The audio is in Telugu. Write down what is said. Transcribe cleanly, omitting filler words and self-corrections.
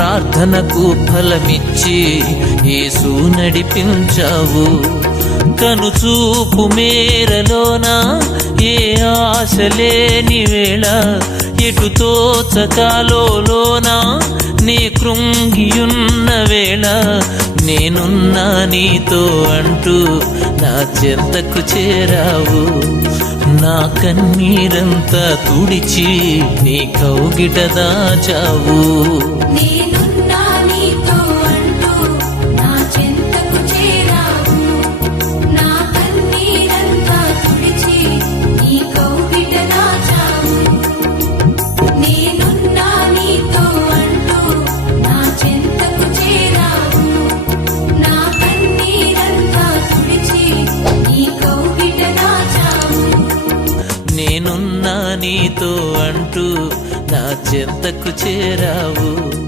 ప్రార్థనకు ఫలమిచ్చి యేసు నడిపించావు. కనుచూపు మేరలోన ఏ ఆశ లేని వేళ ఎటు తోచకాలోన నీ కృంగియున్న వేళ నేనున్నా నీతో అంటూ నా చెంతకు చేరావు. నా కన్నీరంతా తుడిచి నీ కౌగిట దాచావు. నేనున్నా నీతో అంటూ నా చెంతకు చేరావు. నా కన్నీరంతా తుడిచి నీ కౌగిట దాచావు. నేనున్నా నీతో అంటూ నా చెంతకు చేరావు. నా కన్నీరంతా తుడిచి నీ కౌగిట దాచావు. నేనున్నా నీతో అంటూ నా చెంతకు చేరావు.